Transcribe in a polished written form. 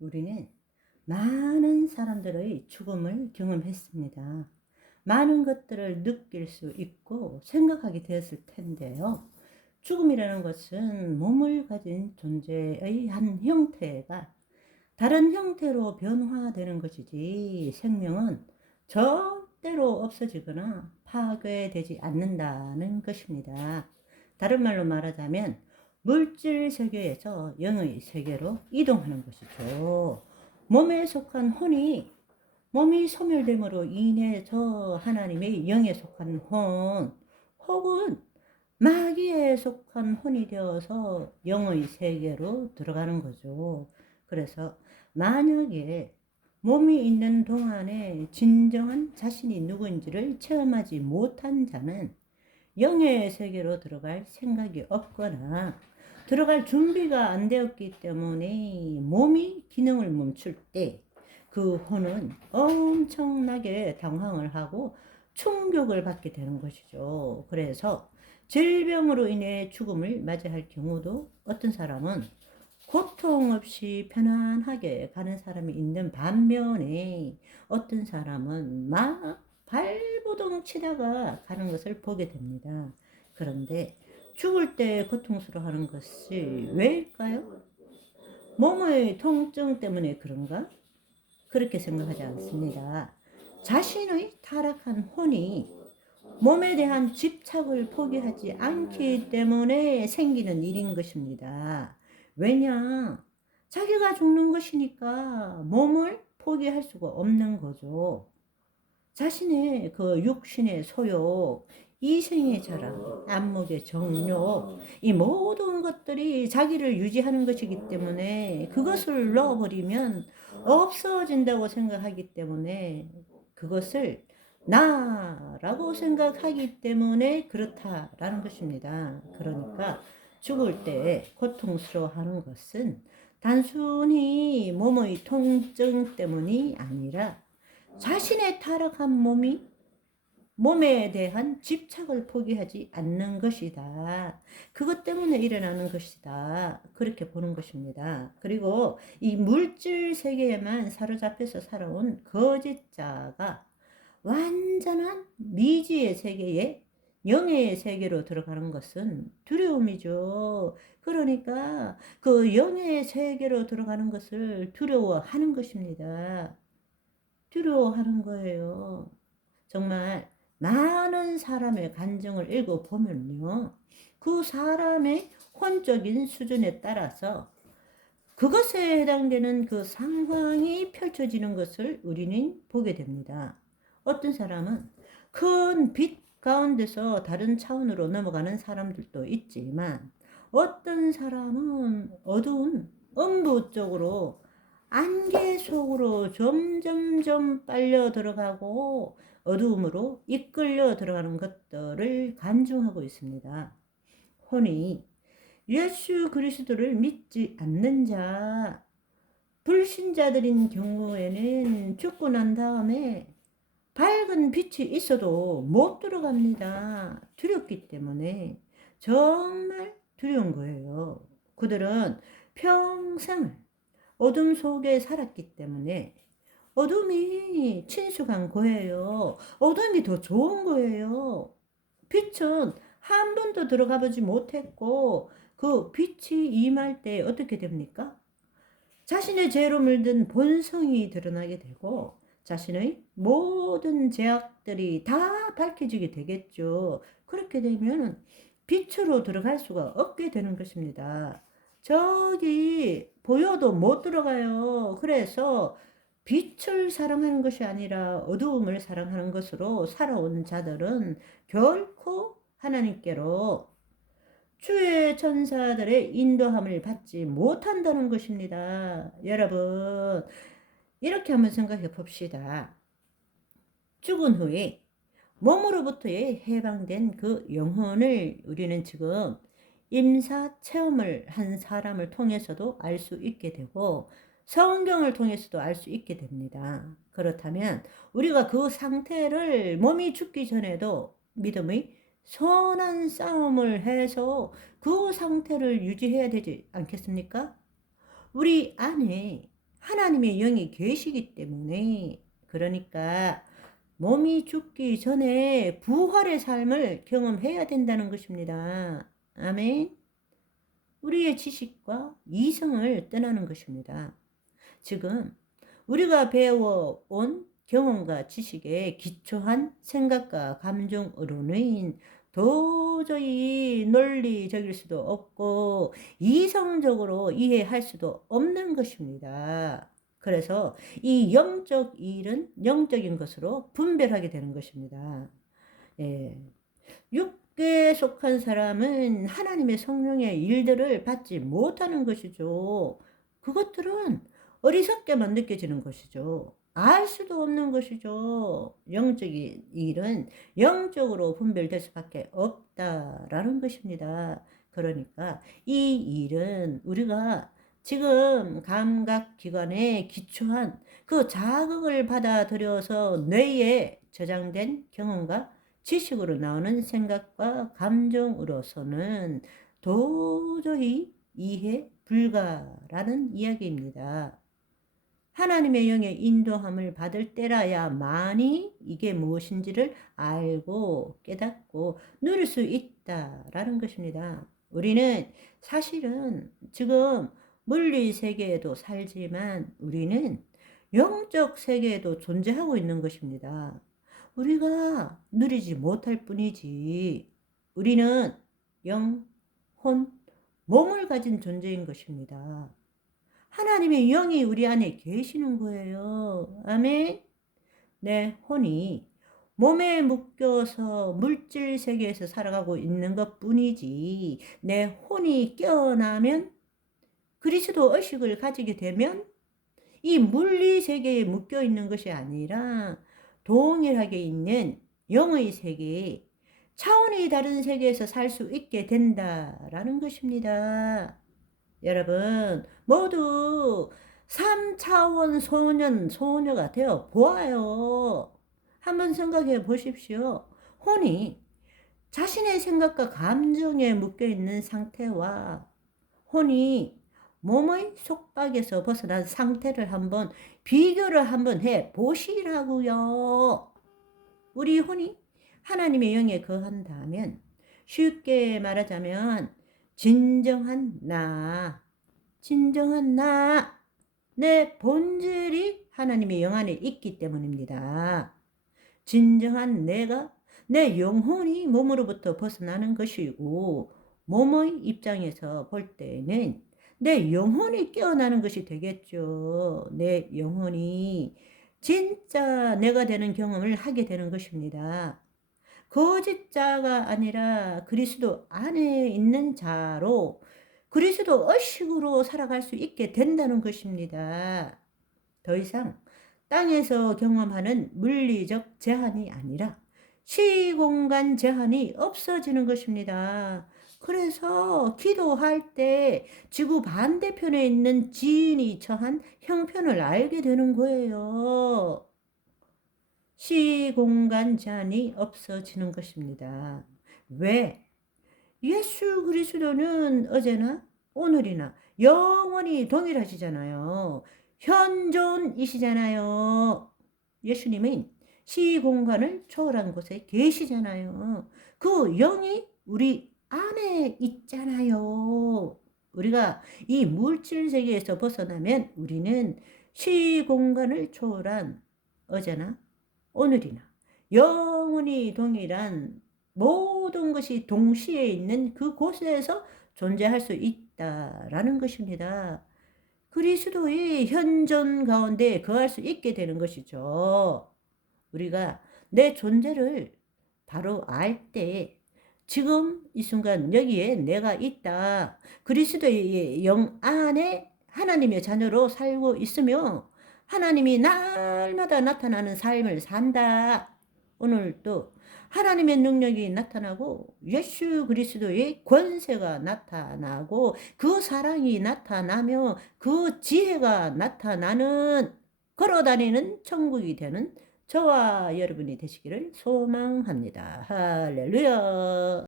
우리는 많은 사람들의 죽음을 경험했습니다. 많은 것들을 느낄 수 있고 생각하게 되었을 텐데요. 죽음이라는 것은 몸을 가진 존재의 한 형태가 다른 형태로 변화되는 것이지, 생명은 절대로 없어지거나 파괴되지 않는다는 것입니다. 다른 말로 말하자면 물질 세계에서 영의 세계로 이동하는 것이죠. 몸에 속한 혼이 몸이 소멸됨으로 인해서 하나님의 영에 속한 혼, 혹은 마귀에 속한 혼이 되어서 영의 세계로 들어가는 거죠. 그래서 만약에 몸이 있는 동안에 진정한 자신이 누구인지를 체험하지 못한 자는 영의 세계로 들어갈 생각이 없거나 들어갈 준비가 안 되었기 때문에 몸이 기능을 멈출 때 그 혼은 엄청나게 당황을 하고 충격을 받게 되는 것이죠. 그래서 질병으로 인해 죽음을 맞이할 경우도 어떤 사람은 고통 없이 편안하게 가는 사람이 있는 반면에 어떤 사람은 막 발버둥 치다가 가는 것을 보게 됩니다. 그런데 죽을 때 고통스러워하는 것이 왜일까요? 몸의 통증 때문에 그런가? 그렇게 생각하지 않습니다. 자신의 타락한 혼이 몸에 대한 집착을 포기하지 않기 때문에 생기는 일인 것입니다. 왜냐? 자기가 죽는 것이니까 몸을 포기할 수가 없는 거죠. 자신의 그 육신의 소욕, 이생의 자랑, 안목의 정욕, 이 모든 것들이 자기를 유지하는 것이기 때문에 그것을 넣어버리면 없어진다고 생각하기 때문에 그것을 나라고 생각하기 때문에 그렇다라는 것입니다. 그러니까 죽을 때 고통스러워하는 것은 단순히 몸의 통증 때문이 아니라 자신의 타락한 몸에 대한 집착을 포기하지 않는 것이다. 그것 때문에 일어나는 것이다. 그렇게 보는 것입니다. 그리고 이 물질 세계에만 사로잡혀서 살아온 거짓자가 완전한 미지의 세계에 영의 세계로 들어가는 것은 두려움이죠. 그러니까 그 영의 세계로 들어가는 것을 두려워하는 것입니다. 두려워하는 거예요. 정말 많은 사람의 간증을 읽어보면요, 그 사람의 혼적인 수준에 따라서 그것에 해당되는 그 상황이 펼쳐지는 것을 우리는 보게 됩니다. 어떤 사람은 큰 빛 가운데서 다른 차원으로 넘어가는 사람들도 있지만, 어떤 사람은 어두운 음부 쪽으로 안개 속으로 점점점 빨려 들어가고 어두움으로 이끌려 들어가는 것들을 간증하고 있습니다. 혼이 예수 그리스도를 믿지 않는 자, 불신자들인 경우에는 죽고 난 다음에 밝은 빛이 있어도 못 들어갑니다. 두렵기 때문에. 정말 두려운 거예요. 그들은 평생을 어둠 속에 살았기 때문에 어둠이 친숙한 거예요. 어둠이 더 좋은 거예요. 빛은 한 번도 들어가 보지 못했고 그 빛이 임할 때 어떻게 됩니까? 자신의 죄로 물든 본성이 드러나게 되고 자신의 모든 죄악들이 다 밝혀지게 되겠죠. 그렇게 되면 빛으로 들어갈 수가 없게 되는 것입니다. 저기 보여도 못 들어가요. 그래서 빛을 사랑하는 것이 아니라 어두움을 사랑하는 것으로 살아온 자들은 결코 하나님께로 주의 천사들의 인도함을 받지 못한다는 것입니다. 여러분, 이렇게 한번 생각해 봅시다. 죽은 후에 몸으로부터의 해방된 그 영혼을 우리는 지금 임사 체험을 한 사람을 통해서도 알 수 있게 되고 성경을 통해서도 알 수 있게 됩니다. 그렇다면 우리가 그 상태를 몸이 죽기 전에도 믿음의 선한 싸움을 해서 그 상태를 유지해야 되지 않겠습니까? 우리 안에 하나님의 영이 계시기 때문에, 그러니까 몸이 죽기 전에 부활의 삶을 경험해야 된다는 것입니다. 아멘. 우리의 지식과 이성을 떠나는 것입니다. 지금 우리가 배워온 경험과 지식에 기초한 생각과 감정으로는 도저히 논리적일 수도 없고 이성적으로 이해할 수도 없는 것입니다. 그래서 이 영적 일은 영적인 것으로 분별하게 되는 것입니다. 예. 육계에 속한 사람은 하나님의 성령의 일들을 받지 못하는 것이죠. 그것들은 어리석게만 느껴지는 것이죠. 알 수도 없는 것이죠. 영적인 일은 영적으로 분별될 수밖에 없다라는 것입니다. 그러니까 이 일은 우리가 지금 감각기관에 기초한 그 자극을 받아들여서 뇌에 저장된 경험과 지식으로 나오는 생각과 감정으로서는 도저히 이해 불가라는 이야기입니다. 하나님의 영의 인도함을 받을 때라야만이 이게 무엇인지를 알고 깨닫고 누릴 수 있다라는 것입니다. 우리는 사실은 지금 물리 세계에도 살지만 우리는 영적 세계에도 존재하고 있는 것입니다. 우리가 누리지 못할 뿐이지 우리는 영, 혼, 몸을 가진 존재인 것입니다. 하나님의 영이 우리 안에 계시는 거예요. 아멘. 내 혼이 몸에 묶여서 물질 세계에서 살아가고 있는 것 뿐이지 내 혼이 깨어나면 그리스도 의식을 가지게 되면 이 물리 세계에 묶여 있는 것이 아니라 동일하게 있는 영의 세계, 차원이 다른 세계에서 살 수 있게 된다라는 것입니다. 여러분 모두 3차원 소년, 소녀가 되어 보아요. 한번 생각해 보십시오. 혼이 자신의 생각과 감정에 묶여 있는 상태와 혼이 몸의 속박에서 벗어난 상태를 한번 비교를 한번 해 보시라고요. 우리 혼이 하나님의 영에 거한다면 쉽게 말하자면 진정한 나, 내 본질이 하나님의 영 안에 있기 때문입니다. 진정한 내가 내 영혼이 몸으로부터 벗어나는 것이고 몸의 입장에서 볼 때는 내 영혼이 깨어나는 것이 되겠죠. 내 영혼이 진짜 내가 되는 경험을 하게 되는 것입니다. 거짓 자가 아니라 그리스도 안에 있는 자로 그리스도 의식으로 살아갈 수 있게 된다는 것입니다. 더 이상 땅에서 경험하는 물리적 제한이 아니라 시공간 제한이 없어지는 것입니다. 그래서 기도할 때 지구 반대편에 있는 지인이 처한 형편을 알게 되는 거예요. 시공간 제한이 없어지는 것입니다. 왜? 예수 그리스도는 어제나 오늘이나 영원히 동일하시잖아요. 현존이시잖아요. 예수님은 시공간을 초월한 곳에 계시잖아요. 그 영이 우리 안에 있잖아요. 우리가 이 물질 세계에서 벗어나면 우리는 시공간을 초월한 어제나 오늘이나 영원히 동일한 모든 것이 동시에 있는 그곳에서 존재할 수 있다라는 것입니다. 그리스도의 현존 가운데 거할 수 있게 되는 것이죠. 우리가 내 존재를 바로 알 때 지금 이 순간 여기에 내가 있다. 그리스도의 영 안에 하나님의 자녀로 살고 있으며 하나님이 날마다 나타나는 삶을 산다. 오늘도 하나님의 능력이 나타나고 예수 그리스도의 권세가 나타나고 그 사랑이 나타나며 그 지혜가 나타나는 걸어다니는 천국이 되는 저와 여러분이 되시기를 소망합니다. 할렐루야.